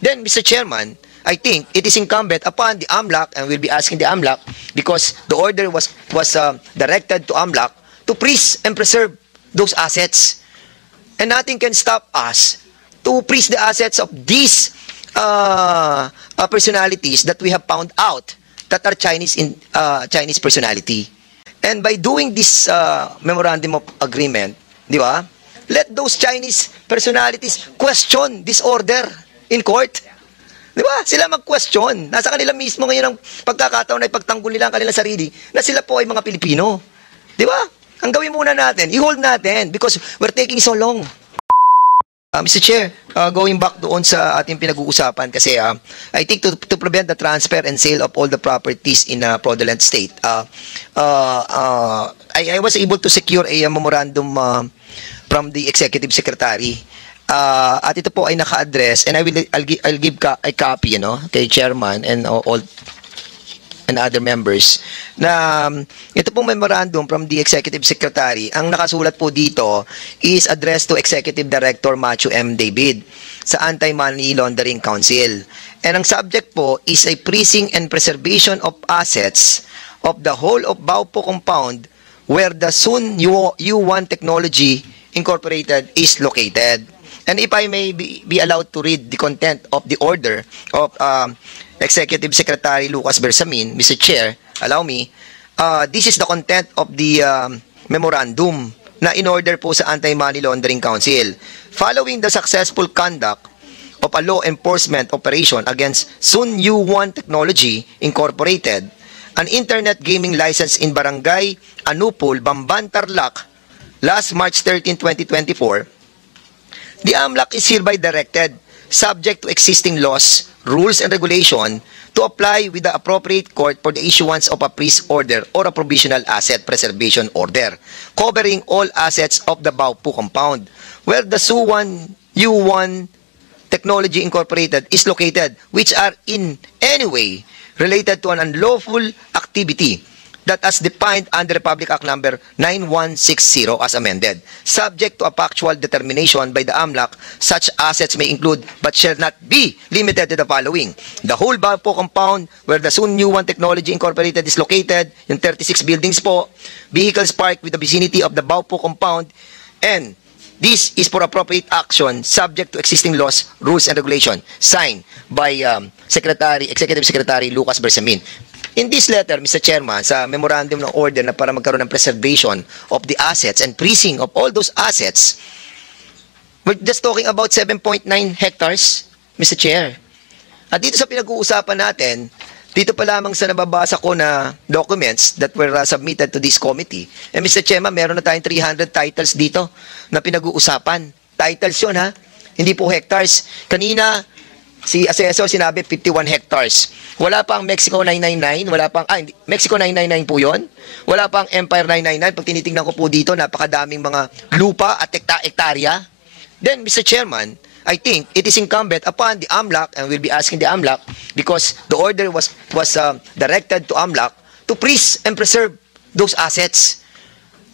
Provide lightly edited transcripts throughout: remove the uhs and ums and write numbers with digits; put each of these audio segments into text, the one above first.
Then, Mr. Chairman, I think it is incumbent upon the AMLAC, and we'll be asking the AMLAC, because the order was directed to AMLAC to freeze and preserve those assets. And nothing can stop us to freeze the assets of these personalities that we have found out that are Chinese personality. And by doing this memorandum of agreement, di ba, let those Chinese personalities question this order in court. Di ba? Sila mag-question. Nasa kanila mismo ngayon ang pagkakataon na ipagtanggol nila ang kanilang sarili na sila po ay mga Pilipino. Di ba? Ang gawin muna natin, i-hold natin because we're taking so long. Mr. Chair, going back doon sa ating pinag-uusapan kasi I think to prevent the transfer and sale of all the properties in a fraudulent state, I was able to secure a memorandum from the Executive Secretary. At ito po ay naka-address and I'll give a copy, you know, kay Chairman and all and other members na ito pong memorandum from the Executive Secretary, ang nakasulat po dito is addressed to Executive Director Matthew M. David sa Anti-Money Laundering Council. And ang subject po is a freezing and preservation of assets of the whole of Baupo compound where the Sun U1 Technology Incorporated is located. And if I may be allowed to read the content of the order of Executive Secretary Lucas Bersamin, Mr. Chair, allow me, this is the content of the memorandum na in order po sa Anti-Money Laundering Council. Following the successful conduct of a law enforcement operation against Sun U1 Technology Incorporated, an internet gaming license in Barangay Anupol, Bamban, Tarlac, last March 13, 2024, the AMLAC is hereby directed, subject to existing laws, rules, and regulation, to apply with the appropriate court for the issuance of a freeze order or a provisional asset preservation order, covering all assets of the Baupo compound, where the Sun U1 Technology Incorporated is located, which are in any way related to an unlawful activity that as defined under Republic Act number 9160 as amended. Subject to a factual determination by the AMLAC, such assets may include but shall not be limited to the following: the whole Baupo compound where the Sun U1 Technology Incorporated is located, yung 36 buildings po, vehicles parked with the vicinity of the Baupo compound, and this is for appropriate action subject to existing laws, rules, and regulation. Signed by Executive Secretary Lucas Bersamin. In this letter, Mr. Chairman, sa memorandum ng order na para magkaroon ng preservation of the assets and freezing of all those assets, we're just talking about 7.9 hectares, Mr. Chair. At dito sa pinag-uusapan natin, dito pa lamang sa nababasa ko na documents that were submitted to this committee, and Mr. Chairman, meron na tayong 300 titles dito na pinag-uusapan. Titles yun, ha? Hindi po hectares. Kanina, si Assessor sinabi 51 hectares. Wala pang Mexico 999, wala pang, Mexico 999 po yun. Wala pang Empire 999. Pag tinitingnan ko po dito, napakadaming mga lupa at hektarya. Then, Mr. Chairman, I think it is incumbent upon the AMLAC, and we'll be asking the AMLAC, because the order was directed to AMLAC to freeze and preserve those assets.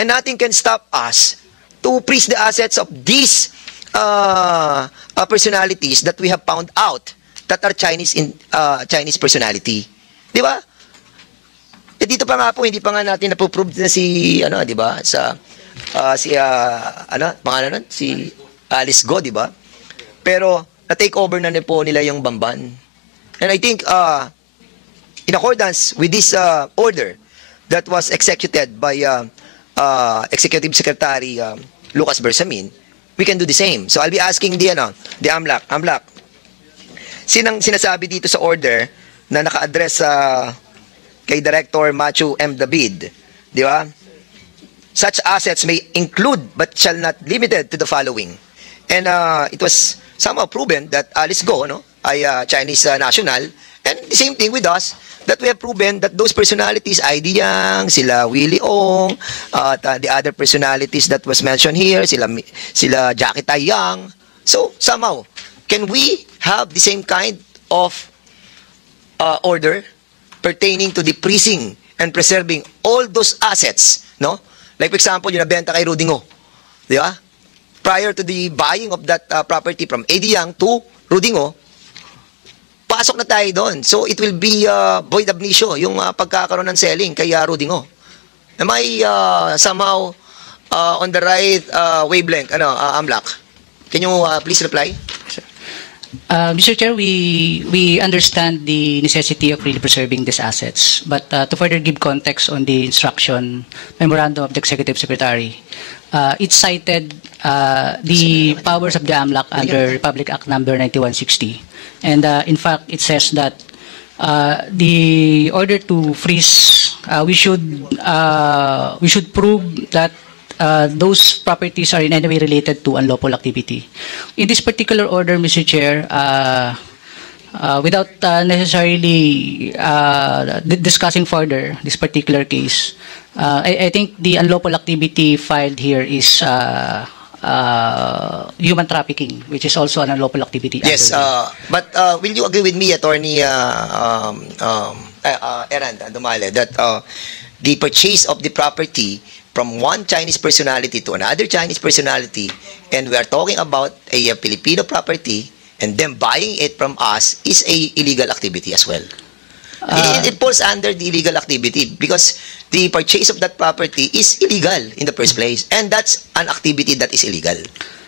And nothing can stop us to freeze the assets of these personalities that we have found out that are Chinese personality. Di ba? Eh, dito pa nga po, hindi pa nga natin napoprove na si, di ba, si Alice Go, di ba? Pero, na-take over na po nila yung Bamban. And I think, in accordance with this order that was executed by Executive Secretary Lucas Bersamin, we can do the same. So I'll be asking the AMLAC. AMLAC, sinang sinasabi dito sa order na naka-address kay Director Matthew M. David, di ba? Such assets may include but shall not limited to the following. And it was somehow proven that Alice Go, ay Chinese national, and the same thing with us, that we have proven that those personalities, ID Yang, sila Willie Ong, the other personalities that was mentioned here, sila Jackie Tai Yang. So, somehow, can we have the same kind of order pertaining to the freezing and preserving all those assets, no? Like, for example, yung nabenta kay Rudy Ngo, di ba? Prior to the buying of that property from AD Yang to Rudy Ngo, papasok na tayo doon. So it will be void ab initio yung pagkakaroon ng selling kay Rudy Ngo. Am I somehow on the right wavelength? Amlak? Can you please reply? Mr. Chair, we understand the necessity of really preserving these assets, but to further give context on the instruction memorandum of the Executive Secretary, it cited the powers of the AMLAC under Republic Act number 9160, and in fact, it says that the order to freeze, we should prove that those properties are in any way related to unlawful activity. In this particular order, Mr. Chair, without necessarily discussing further this particular case, I think the unlawful activity filed here is human trafficking, which is also an unlawful activity. Yes, but will you agree with me, Attorney Erand Dumale, that the purchase of the property from one Chinese personality to another Chinese personality, and we are talking about a Filipino property, and them buying it from us is a illegal activity as well. It falls under the illegal activity because the purchase of that property is illegal in the first place, and that's an activity that is illegal.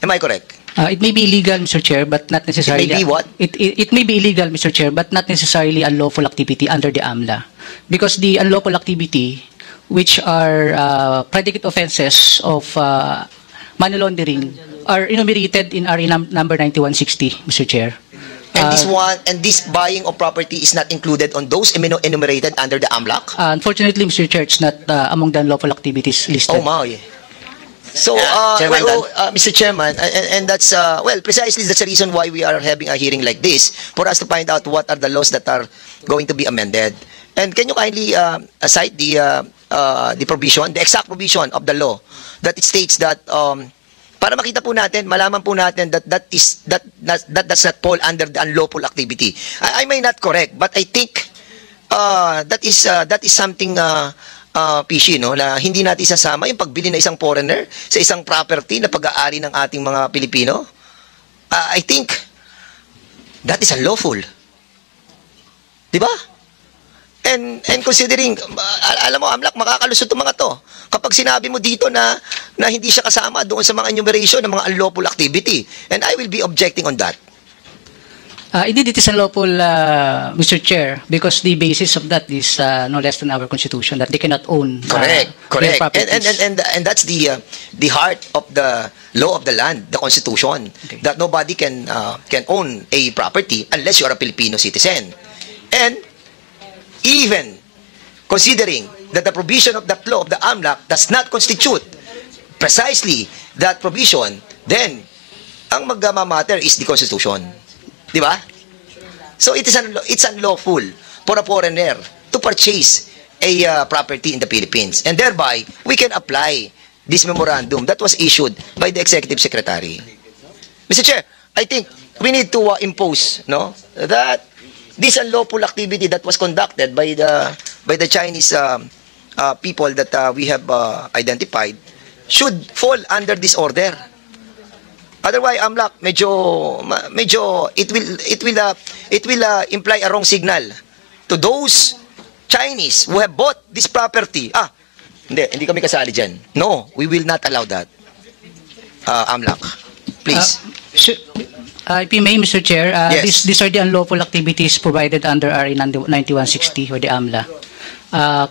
Am I correct? It may be illegal, Mr. Chair, but not necessarily. It may be what? It may be illegal, Mr. Chair, but not necessarily unlawful activity under the AMLA, because the unlawful activity, which are predicate offenses of money laundering, are enumerated in RA number 9160, Mr. Chair. And this buying of property is not included on those enumerated under the AMLAC? Unfortunately, Mr. Chair, it's not among the unlawful activities listed. Oh, my. So, Mr. Chairman, and that's, well, precisely that's the reason why we are having a hearing like this, for us to find out what are the laws that are going to be amended. And can you kindly cite the provision, the exact provision of the law that it states that para makita po natin, malaman po natin that that does not fall under the unlawful activity. I may not correct, but I think that is something fishy, no? Na hindi natin isasama yung pagbili ng isang foreigner sa isang property na pag-aari ng ating mga Pilipino. I think that is unlawful. Di ba? And considering, alam mo, Amlak, makakalusot ang mga to. Kapag sinabi mo dito na hindi siya kasama doon sa mga enumeration ng mga unlawful activity. And I will be objecting on that. Indeed, it is unlawful, Mr. Chair, because the basis of that is no less than our Constitution, that they cannot own correct. their properties. And that's the heart of the law of the land, the Constitution, okay, that nobody can own a property unless you are a Filipino citizen. And even considering that the provision of that law of the AMLAC does not constitute precisely that provision, then ang magmamatter is the Constitution. Di ba? So it's unlawful for a foreigner to purchase a property in the Philippines. And thereby, we can apply this memorandum that was issued by the Executive Secretary. Mr. Chair, I think we need to impose, no, that this unlawful activity that was conducted by the Chinese people that we have identified should fall under this order. Otherwise, Amlak, medyo it will imply a wrong signal to those Chinese who have bought this property. Hindi kami kasali diyan. No, we will not allow that. Amlak, please. If you may, Mr. Chair, yes. These are the unlawful activities provided under RA 9160 or the AMLA.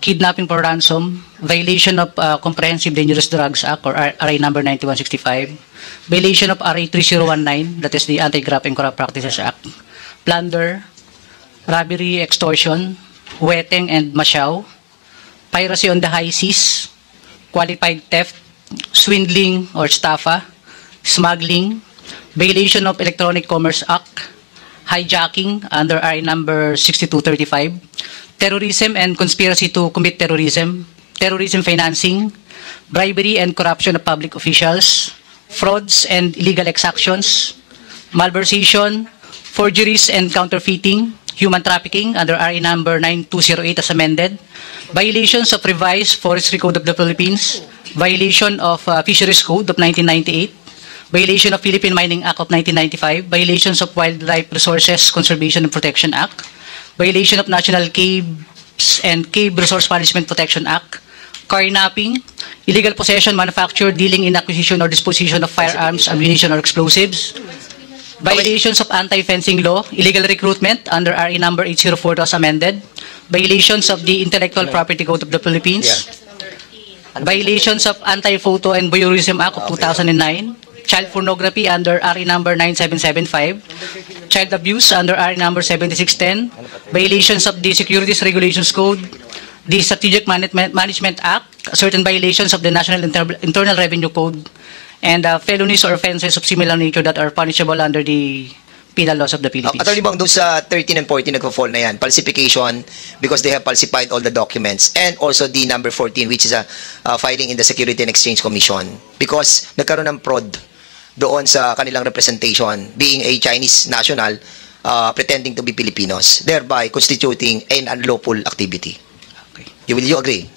Kidnapping for ransom, violation of Comprehensive Dangerous Drugs Act or RA number 9165, violation of RA 3019, that is the Anti-Graft and Corrupt Practices Act, plunder, robbery, extortion, weteng and masyaw, piracy on the high seas, qualified theft, swindling or estafa, smuggling, violation of Electronic Commerce Act, hijacking under RA number 6235, terrorism and conspiracy to commit terrorism, terrorism financing, bribery and corruption of public officials, frauds and illegal exactions, malversation, forgeries and counterfeiting, human trafficking under RA number 9208 as amended, violations of revised Forestry Code of the Philippines, violation of Fisheries Code of 1998, violation of Philippine Mining Act of 1995, violations of Wildlife Resources Conservation and Protection Act, violation of National Caves and Cave Resource Management Protection Act, carnapping, illegal possession, manufacture, dealing in acquisition or disposition of firearms, ammunition, or explosives, violations of anti-fencing law, illegal recruitment under RE number 804 as amended, violations of the Intellectual Property Code of the Philippines, violations of Anti-Photo and Voyeurism Act of 2009, child pornography under RE number 9775, child abuse under RE number 7610, violations of the Securities Regulations Code, the Strategic Management Act, certain violations of the National Internal Revenue Code, and felonies or offenses of similar nature that are punishable under the penal laws of the Philippines. Attorney Bong, doon sa 13 and 14 nagpo-fall na yan, falsification because they have falsified all the documents, and also the number 14 which is a filing in the Security and Exchange Commission because nagkaroon ng fraud doon sa kanilang representation being a Chinese national pretending to be Filipinos, thereby constituting an unlawful activity. Okay. Will you agree?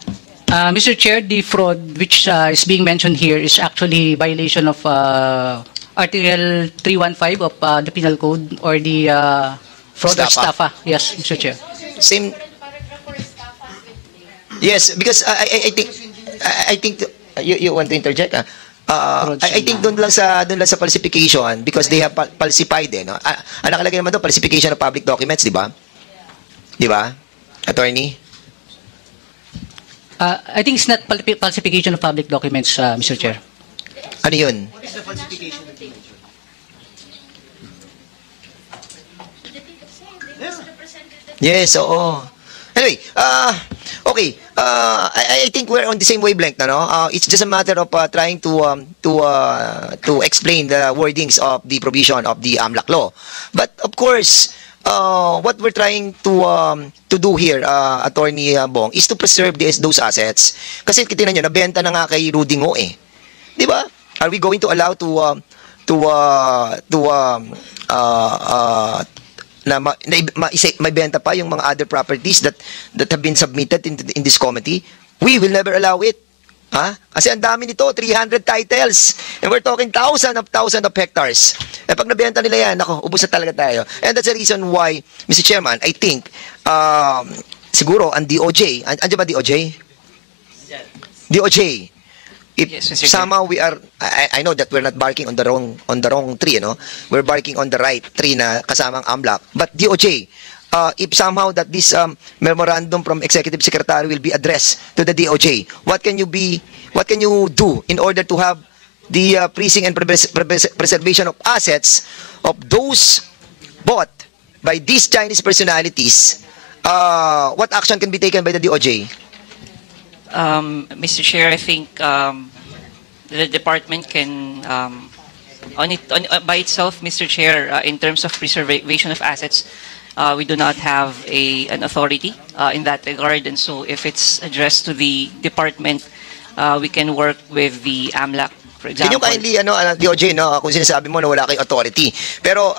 Mr. Chair, the fraud which is being mentioned here is actually violation of Article 315 of the Penal Code or the fraud or Estafa. estafa. Yes, Mr. Chair. Same. Yes, because I think you want to interject. I think doon lang sa falsification because they have falsified no. Ang nakalagay naman doon falsification of public documents, di ba? Di ba? Attorney? I think it's not falsification of public documents, Mr. Chair. Ano yun? Yes, oo. Anyway, okay. I think we're on the same wavelength, no? It's just a matter of trying to explain the wordings of the provision of the AMLAC law. But of course, what we're trying to do here, Attorney Bong, is to preserve those assets. Kasi tingnan nyo, nabenta na nga kay Rudy Ngo eh. Di ba? Are we going to allow na may benta pa yung mga other properties that have been submitted in this committee? We will never allow it. Kasi ang dami nito, 300 titles. And we're talking thousands of hectares. Eh pag nabenta nila yan, ako, ubos na talaga tayo. And that's the reason why, Mr. Chairman, I think, siguro, ang DOJ, andyan ba DOJ? DOJ, if Yes, Mr. somehow we are, I know that we're not barking on the wrong tree, no? We're barking on the right tree na kasamang AMLAC. But DOJ, if somehow that this memorandum from Executive Secretary will be addressed to the DOJ, what can you do in order to have the freezing and preservation of assets of those bought by these Chinese personalities? What action can be taken by the DOJ? Mr. Chair, I think the department can, by itself, Mr. Chair, in terms of preservation of assets, we do not have an authority in that regard, and so if it's addressed to the department, we can work with the AMLAC, for Can you example. kindly, DOJ, no, kung sinasabi mo na wala kayong authority. Pero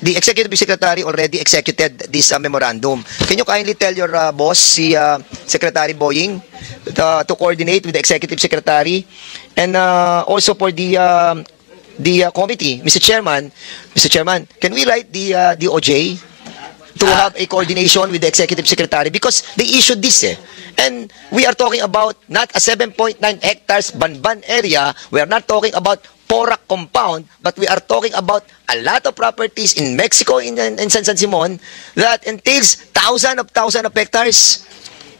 the Executive Secretary already executed this memorandum. Can you kindly tell your boss, si Secretary Boying, to coordinate with the Executive Secretary and also for the committee, Mr. Chairman, can we write the DOJ to have a coordination with the Executive Secretary because they issued this and we are talking about not a 7.9 hectares Banban area, we are not talking about Porac compound, but we are talking about a lot of properties in Mexico, in San Simon, that entails thousands of hectares.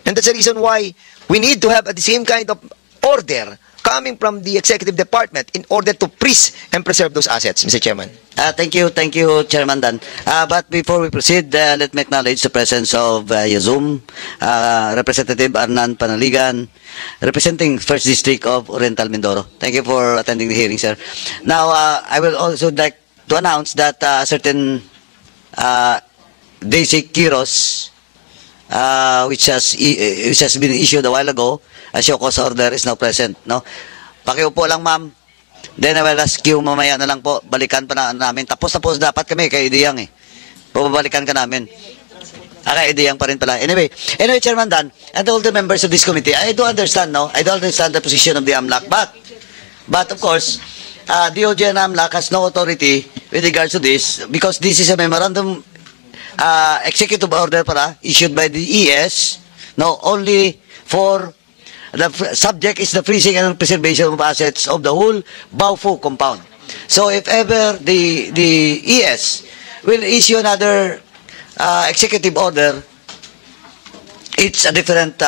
And that's the reason why we need to have the same kind of order coming from the Executive Department in order to freeze and preserve those assets, Mr. Chairman. Thank you, Chairman Dan. But before we proceed, let me acknowledge the presence of Yazum, Representative Arnan Panaligan, representing 1st District of Oriental Mindoro. Thank you for attending the hearing, sir. Now, I will also like to announce that certain Daisy Quiros, which has been issued a while ago, a show cause order is now present. No? Pakiupo lang, ma'am. Then I will ask you mamaya na lang po. Balikan pa na namin. Tapos dapat kami kay Idiyang eh. Pababalikan ka namin. Kay Idiyang pa rin pala. Anyway, Chairman Dan, and all the members of this committee, I do understand, no? I do understand the position of the AMLAC. But of course, DOJ and AMLAC has no authority with regards to this because this is a memorandum executive order issued by the ES, no, only for the subject is the freezing and preservation of assets of the whole Baofu compound. So if ever the ES will issue another executive order, it's a different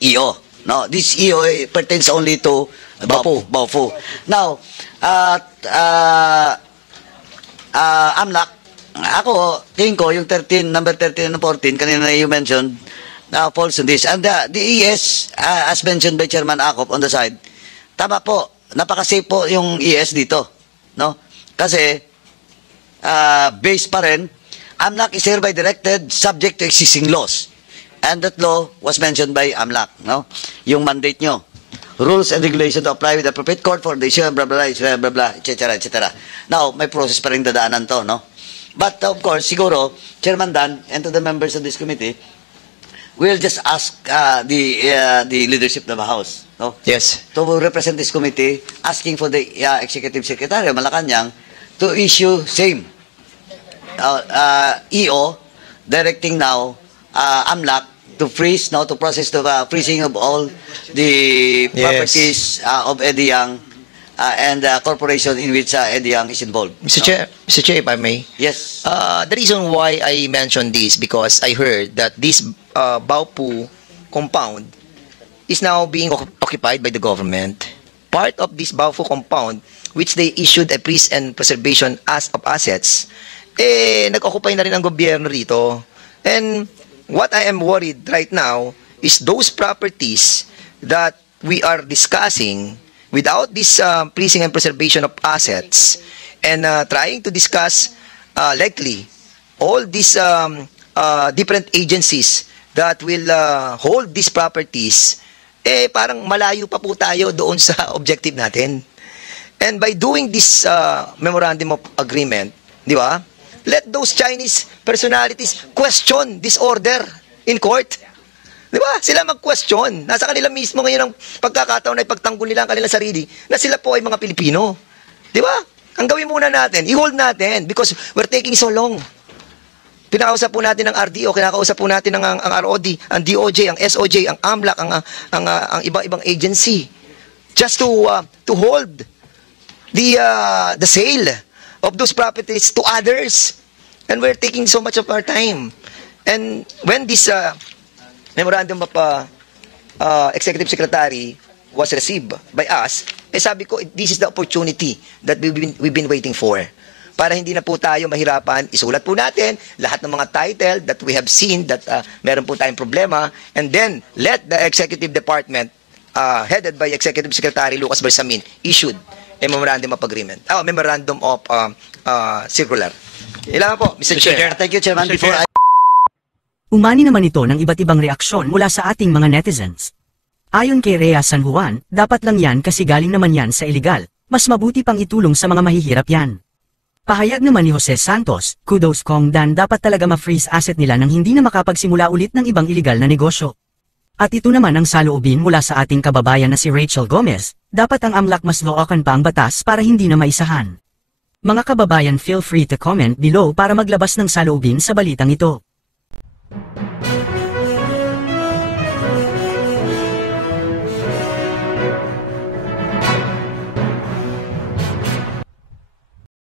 EO. No, this EO pertains only to Baofu. Now, AMLAC, ako, tingin ko, yung number 13 and 14, kanina you mentioned, falls on this. And the ES, as mentioned by Chairman Acop on the side, tama po, napaka-safe po yung ES dito. No? Kasi, based pa rin, AMLAC is hereby directed subject to existing laws. And that law was mentioned by AMLAC, no? Yung mandate nyo. Rules and regulations to apply with the appropriate court for the issue, blah, blah, blah, blah, blah, etc., etc. Now, may process pa rin dadaanan to, no? But, of course, siguro, Chairman Dan, and to the members of this committee, we'll just ask the leadership of the House, no? Yes. To represent this committee, asking for the Executive Secretary of Malacanang to issue same EO, directing now AMLAC to freeze, now to process the freezing of all the properties of Eddie Yang and the corporation in which Eddie Yang is involved. Mr. Chair, if I may. Yes. The reason why I mentioned this because I heard that this Baofu compound is now being occupied by the government. Part of this Baofu compound, which they issued a freeze and preservation of assets, nag-occupy na rin ang gobyerno rito. And what I am worried right now is those properties that we are discussing without this freezing and preservation of assets and trying to discuss likely all these different agencies that will hold these properties, parang malayo pa po tayo doon sa objective natin. And by doing this memorandum of agreement, di ba? Let those Chinese personalities question this order in court. Di ba? Sila mag-question. Nasa kanila mismo ngayon ang pagkakataon na ipagtanggol nila ang kanilang sarili na sila po ay mga Pilipino. Di ba? Ang gawin muna natin, i-hold natin because we're taking so long. Pinakausap po natin ang RDO, kinakausap po natin ang ROD, ang DOJ, ang SOJ, ang AMLAC, ang iba-ibang agency just to hold the sale of those properties to others. And we're taking so much of our time. And when this memorandum of Executive Secretary was received by us, sabi ko, this is the opportunity that we've been waiting for. Para hindi na po tayo mahirapan, isulat po natin lahat ng mga title that we have seen that meron po tayong problema, and then let the Executive Department, headed by Executive Secretary Lucas Bersamin, issued a memorandum of agreement. Memorandum of circular. Ilan po, Mr. Chair. Thank you, Chairman. Before I... Umani naman ito ng iba't ibang reaksyon mula sa ating mga netizens. Ayon kay Rhea San Juan, dapat lang yan kasi galing naman yan sa illegal. Mas mabuti pang itulong sa mga mahihirap yan. Pahayag naman ni Jose Santos, kudos Kong Dan, dapat talaga ma-freeze asset nila nang hindi na makapagsimula ulit ng ibang illegal na negosyo. At ito naman ang saloobin mula sa ating kababayan na si Rachel Gomez, dapat ang AMLAC mas lookan pa ang batas para hindi na maisahan. Mga kababayan, feel free to comment below para maglabas ng saloobin sa balitang ito.